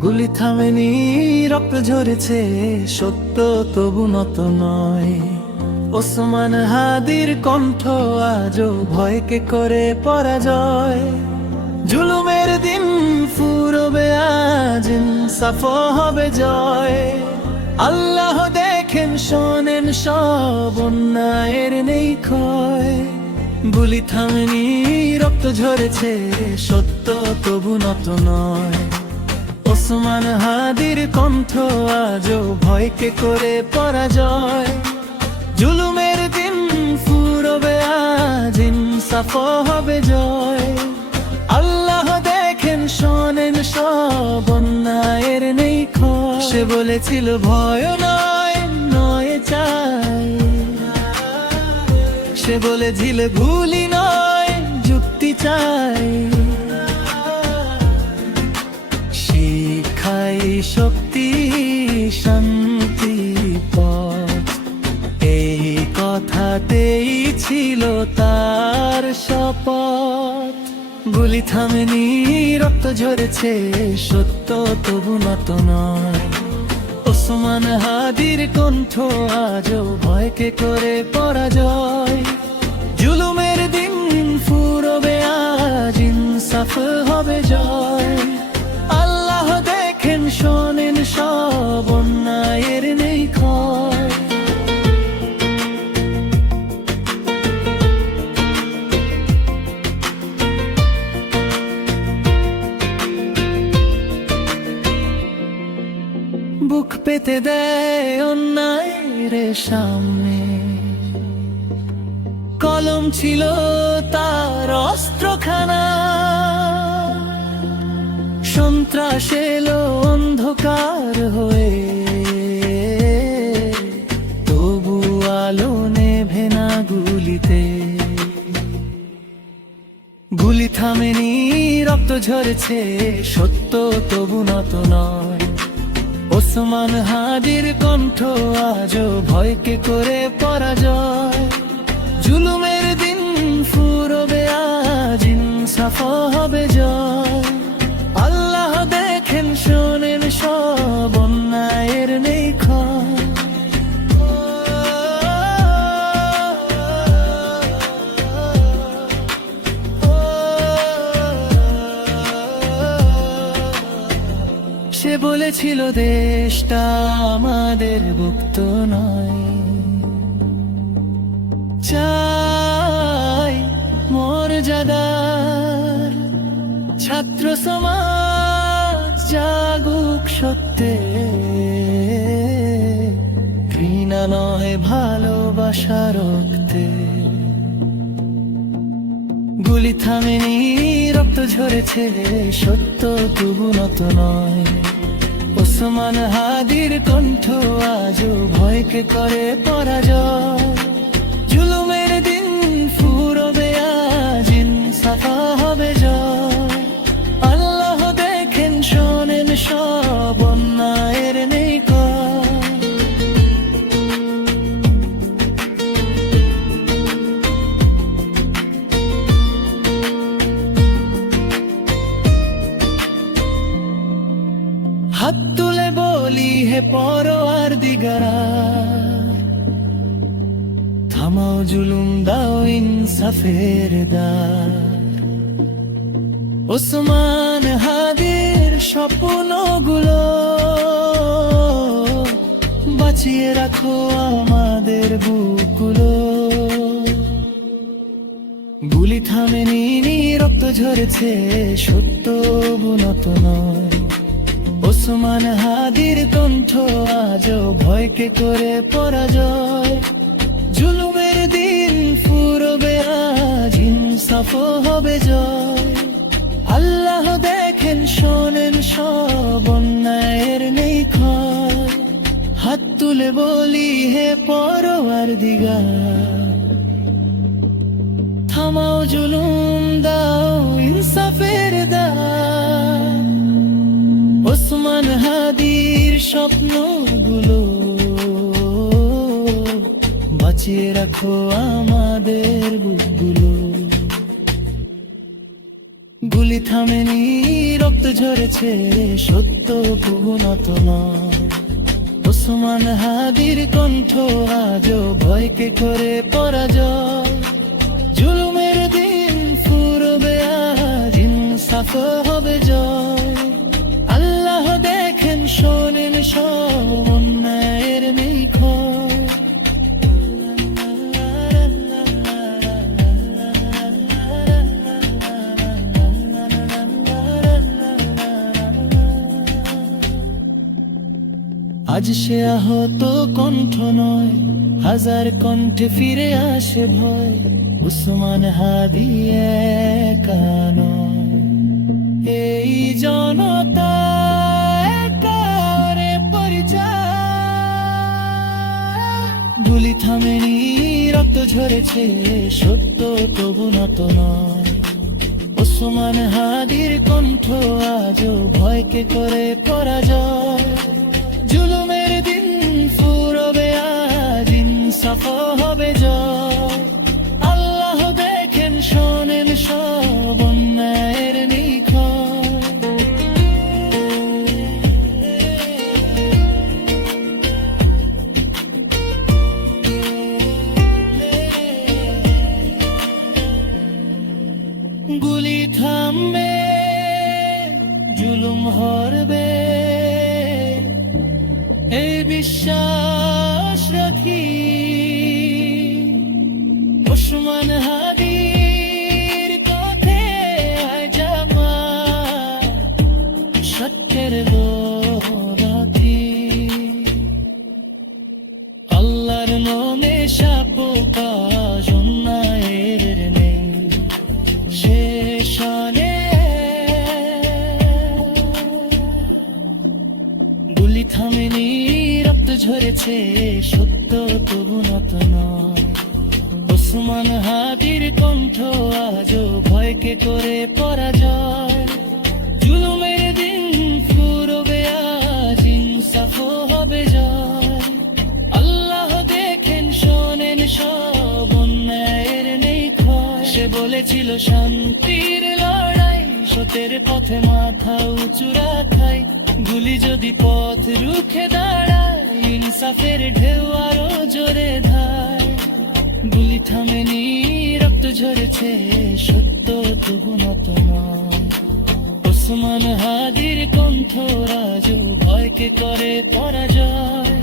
গুলি থামেনি, রক্ত ঝরেছে, সত্য তবু নত নয়। ওসমান হাদির কণ্ঠ আজও ভয়কে করে পরাজয়। জুলুমের দিন ফুরবে, আজ ইনসাফ হবে জয়। আল্লাহ দেখেন, শোনেন, সব অন্যায়ের নেই ক্ষয়। গুলি থামেনি, রক্ত ঝরেছে, সত্য তবু নত নয়। ওসমান হাদির কণ্ঠ আজও ভয়কে করে পরাজয়। জুলুমের দিন ফুরবে, আজ ইনসাফ হবে জয়। আল্লাহ দেখেন, শোনেন সব, অন্যায়ের নেই সে বলেছিল, ভয় নয় নয় চাই। সে বলেছিল ভুলি নয়, যুক্তি চাই। শক্তি, শান্তি, পথ। এই কথাতেই ছিল তার শপথ। গুলি থামেনি রক্ত ঝরেছে, সত্য তবু নত নয়। ওসমান হাদির কণ্ঠ আজও ভয়কে করে পরাজয়। জুলুমের দিন ফুরবে, আজ ইনসাফ হবে জয়। পেতে দেয় অন্যায়ের সামনে। কলম ছিল তার অস্ত্রখানা। সন্ত্রাস এলো অন্ধকার হয়ে। তবু আলো নেভে না গুলিতে। গুলি থামেনি, রক্ত ঝরেছে, সত্য তবু নত নয়। ওসমান হাদির কণ্ঠ আজ ভয়কে করে পরাজয়। জুলুমের দিন ফুরবে আজ ইনসাফ হবে জয়। বলেছিল দেশটা আমাদের ভুক্ত নয়। চাই মর্যাদার ছাত্র সমাজ জাগুক সত্যে। ঘৃণা নয় ভালোবাসা রক্তে। গুলি থামেনি, রক্ত ঝরেছে, সত্য তবু নত নয়। ওসমান হাদির কণ্ঠ আজও ভয়কে করে পরাজয়। জুলুমের দিন ফুরবে আজ সাফা হবে জয়। আল্লাহ দেখেন, শোনেন সব অন্যায়ের নেই হাত পরোয়ার দিগারা। থামাও জুলুম, দাও ইনসাফের দ্বার। ওসমান হাদির স্বপ্নগুলো বাঁচিয়ে রাখো আমাদের বুকগুলো। গুলি থামেনি, রক্ত ঝরেছে, সত্য বুনত নয়। ওসমান হাদির কণ্ঠ আজও ভয়কে করে পরাজয়। জুলুমের দিন ফুরবে, আজ ইনসাফ হবে জয়। আল্লাহ দেখেন, শোনেন সব অন্যায়ের নেই ক্ষয়। হাত তুলে বলি, হে পরোয়ার দিগা থামাও জুলুম। স্বপ্নগুলো। বাঁচিয়ে রাখো আমাদের বুকগুলো। গুলি থামেনি, রক্ত ঝরেছে সত্য ভুবনত নয়। ওসমান হাদির কণ্ঠ আজও ভয়কে করে পরাজয়। জুলুমের দিন ফুরবে আজ, ইনসাফ হবে আজ সে আহত কণ্ঠ নয়, হাজার কণ্ঠে ফিরে আসে ভয়, উসমান হাদি একা নয়। এই জনতা গুলি থামেনি, রক্ত ঝরেছে, সত্য তবু নত নয়। ওসমান হাদির কণ্ঠ আজও ভয়কে করে পরাজয়। জুলুমের হবে জয়। ওসমান হাদির ওসমান হাদির কণ্ঠ আজও ভয়কে করে পরাজয়। জুলুমের দিন ফুরবে, আজ ইনসাফ হবে জয়। আল্লাহ দেখেন, শোনেন সব, অন্যায়ের নেই ক্ষয়। সে বলেছিল, শান্তির লড়াই সতের পথে মাথা উঁচু রাখাই। গুলি যদি পথ রুখে দাঁড়ায়, ইনসাফের ঢেউ আরও জোরে ধায়। গুলি থামেনি রক্ত ঝরেছে সত্য তবু নত ওসমান হাদির কণ্ঠ রাজু ভয়কে করে পরাজয়।